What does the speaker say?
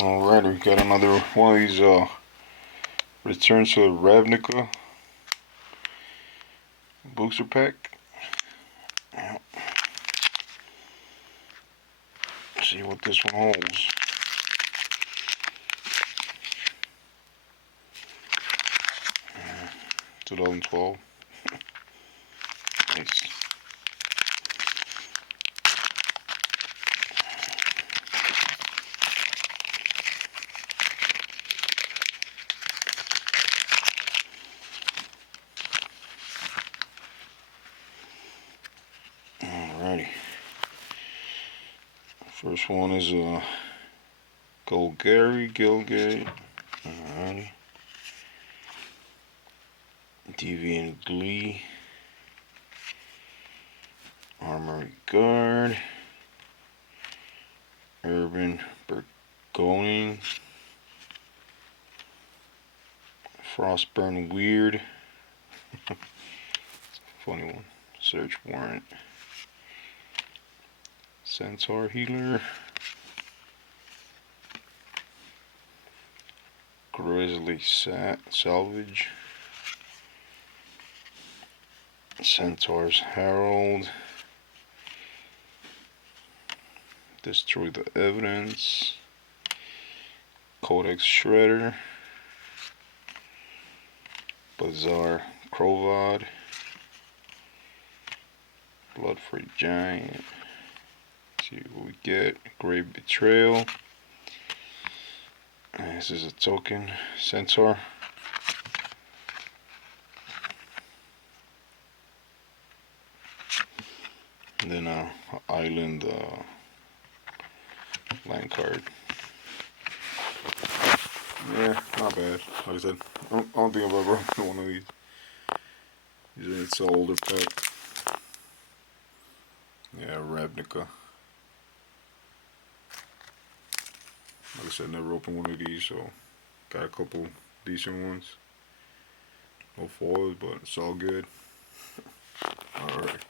Alright, we got another one of these returns to the Ravnica booster pack. Yeah. See what this one holds. Yeah, 2012. Nice. Alrighty. First one is Gilgate. Alrighty. Deviant Glee. Armory Guard. Urban Burgoyne. Frostburn Weird. Funny one. Search Warrant. Centaur Healer. Grizzly Salvage. Centaur's Herald. Destroy the Evidence. Codex Shredder. Bizarre Crovod. Bloodfree Giant. See what we get. Grave Betrayal. This is a token Centaur. And then Island land card. Yeah, not bad. Like I said, I don't think I've ever opened one of these. Usually it's an older pack. Yeah, Ravnica. Like I said, never opened one of these, so got a couple decent ones. No foils, but it's all good. Alright.